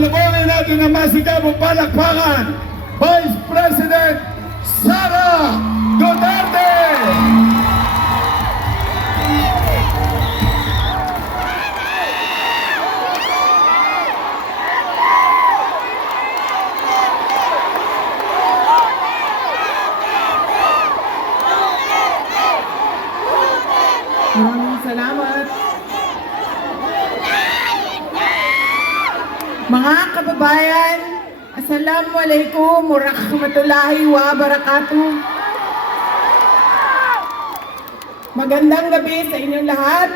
Pasalubungin natin ang masigabong palakpakan, Vice President Sara Duterte! Maraming salamat. Mga kababayan, Assalamualaikum warahmatullahi wabarakatuh. Magandang gabi sa inyong lahat.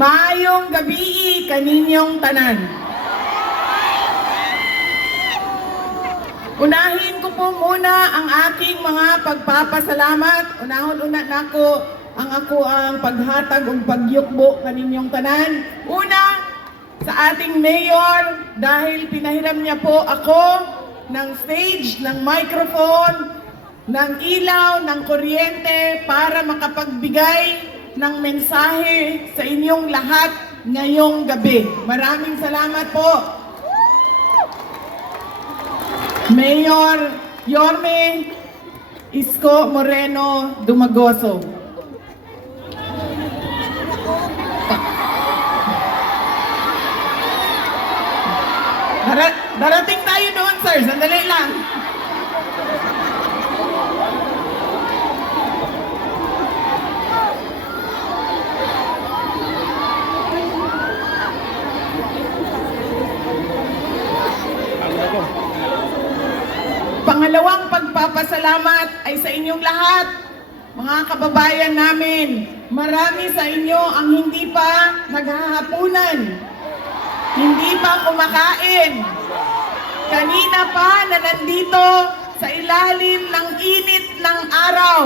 Maayong gabi kaninyong tanan. Unahin ko po muna ang aking mga pagpapasalamat. Unahon-una nako ang paghatag ug pagyukbo kaninyong tanan. Una, sa ating mayor, dahil pinahiram niya po ako ng stage, ng microphone, ng ilaw, ng kuryente para makapagbigay ng mensahe sa inyong lahat ngayong gabi. Maraming salamat po. Mayor Yorme Isko Moreno Dumagoso. Darating tayo doon, sir. Sandali lang. Pangalawang pagpapasalamat ay sa inyong lahat, mga kababayan namin. Marami sa inyo ang hindi pa naghahapunan, hindi pa kumakain. Kanina pa na nandito sa ilalim ng init ng araw.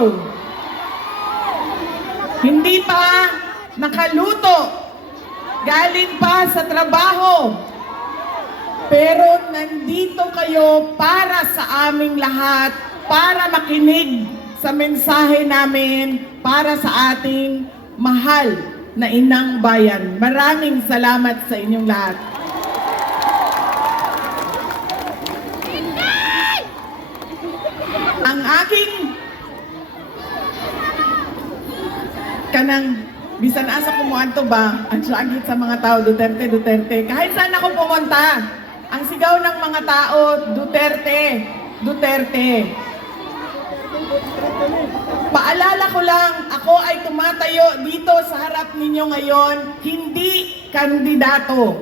Hindi pa nakaluto. Galing pa sa trabaho. Pero nandito kayo para sa aming lahat, para makinig sa mensahe namin, para sa ating mahal na inang bayan. Maraming salamat sa inyong lahat. Ang aking kanang bisan asa kumuanto ba ang syagit sa mga tao, Duterte, Duterte. Kahit saan ako pumunta, ang sigaw ng mga tao, Duterte, Duterte. Paalala ko lang, ako ay tumatayo dito sa harap ninyo ngayon, hindi kandidato.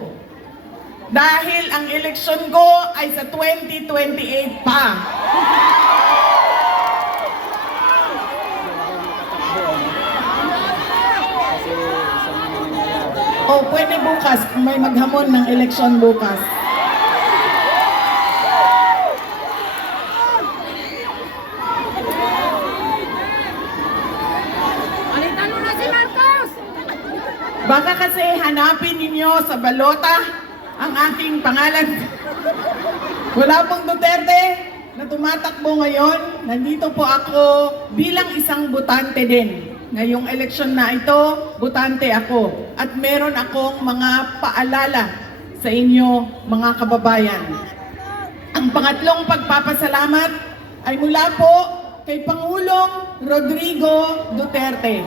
Dahil ang eleksyon ko ay sa 2028 pa. O pwede bukas kung may maghamon ng eleksyon bukas. Baka kasi hanapin ninyo sa balota ang aking pangalan. Wala pong Duterte na tumatakbo ngayon. Nandito po ako bilang isang botante din. Ngayong eleksyon na ito, botante ako. At meron akong mga paalala sa inyo, mga kababayan. Ang pangatlong pagpapasalamat ay mula po kay Pangulong Rodrigo Duterte.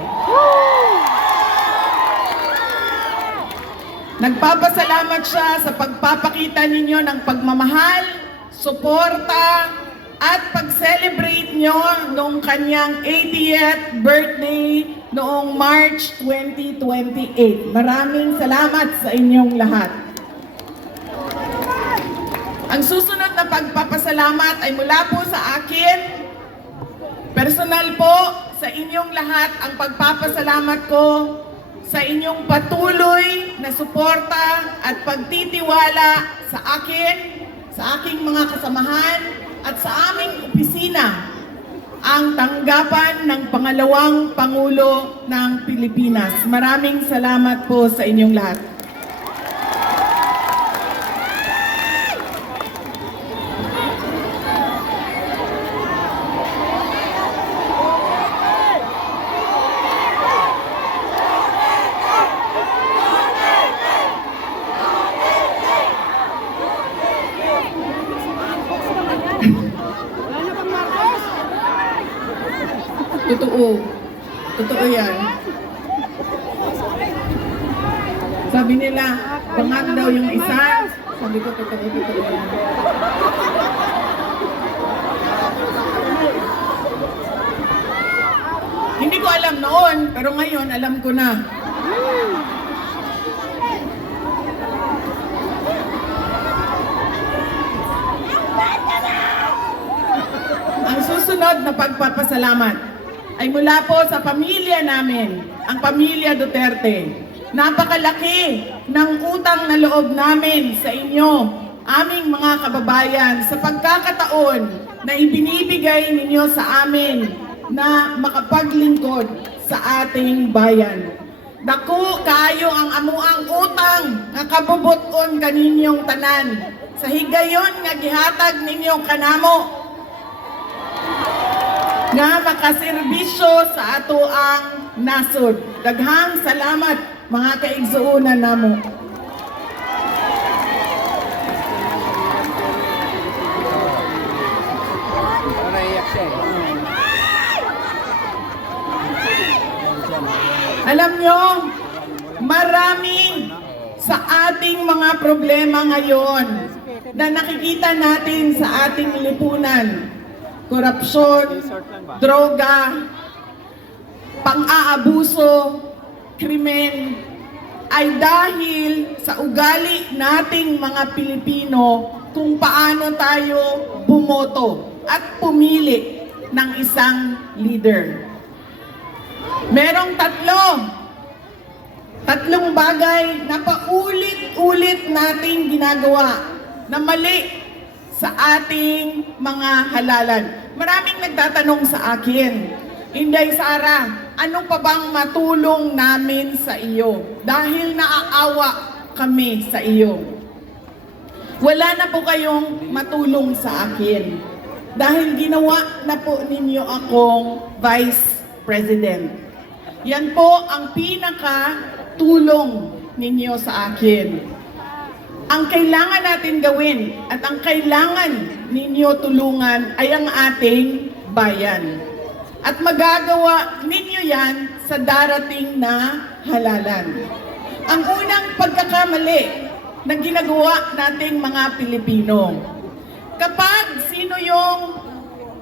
Nagpapasalamat siya sa pagpapakita ninyo ng pagmamahal, suporta, at pag-celebrate nyo noong kanyang 80th birthday noong March 2028. Maraming salamat sa inyong lahat. Ang susunod na pagpapasalamat ay mula po sa akin. Personal po sa inyong lahat ang pagpapasalamat ko sa inyong patuloy na suporta at pagtitiwala sa akin, sa aking mga kasamahan, at sa aming opisina, ang tanggapan ng pangalawang Pangulo ng Pilipinas. Maraming salamat po sa inyong lahat. Totoo. Totoo yan. Sabi nila, bangat daw yung isa. Sabi ko, totoo yan. Hindi ko alam noon, pero ngayon alam ko na. Ang susunod na pagpapasalamat ay mula po sa pamilya namin, ang pamilya Duterte. Napakalaki ng utang na loob namin sa inyo, aming mga kababayan, sa pagkakataon na ibinibigay ninyo sa amin na makapaglingkod sa ating bayan. Dako kayo ang amuang utang nga kabubuton kaninyong tanan. Sa higayon nga gihatag ninyo kanamo nga makaserbisyo sa ato ang nasod. Daghang salamat mga kaigsuunan namo. Alam nyo, marami sa ating mga problema ngayon na nakikita natin sa ating lipunan. Korupsyon, droga, pang-aabuso, krimen, ay dahil sa ugali nating mga Pilipino kung paano tayo bumoto at pumili ng isang leader. Merong tatlong bagay na paulit-ulit nating ginagawa na mali sa ating mga halalan. Maraming nagtatanong sa akin, Inday Sara, ano pa bang matulong namin sa iyo? Dahil naaawa kami sa iyo. Wala na po kayong matulong sa akin. Dahil ginawa na po ninyo akong Vice President. Yan po ang pinaka-tulong ninyo sa akin. Ang kailangan natin gawin at ang kailangan ninyo tulungan ay ang ating bayan. At magagawa ninyo yan sa darating na halalan. Ang unang pagkakamali na ginagawa nating mga Pilipino, kapag sino yung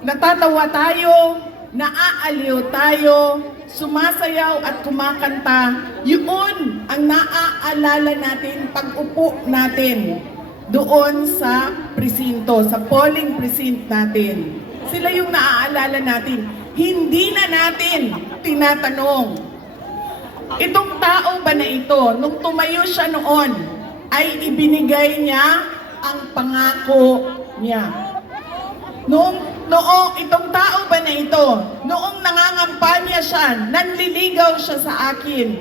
natatawa tayo, naaaliw tayo, sumasayaw at kumakanta, yun ang naaalala natin pag upo natin doon sa presinto, sa polling precinct natin. Sila yung naaalala natin. Hindi na natin tinatanong, itong tao ba na ito, nung tumayo siya noon, ay ibinigay niya ang pangako niya. Noong itong tao ba na ito, noong nangangampanya siya, nanliligaw siya sa akin,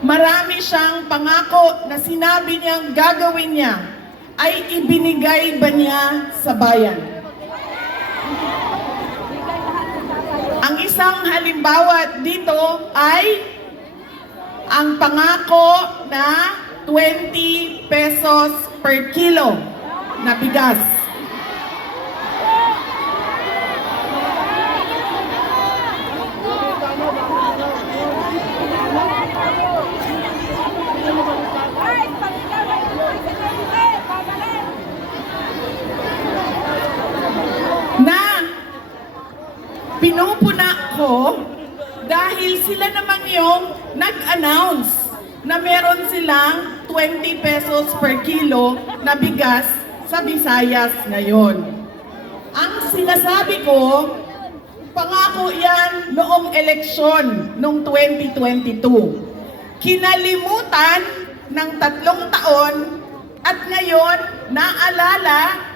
marami siyang pangako na sinabi niyang gagawin niya, ay ibinigay ba niya sa bayan? Ang isang halimbawa dito ay ang pangako na 20 pesos per kilo na bigas. Na pinupuna ko dahil sila naman yung nag-announce na meron silang 20 pesos per kilo na bigas sa Visayas ngayon. Ang sinasabi ko, pangako yan noong eleksyon noong 2022. Kinalimutan ng 3 taon at ngayon naalala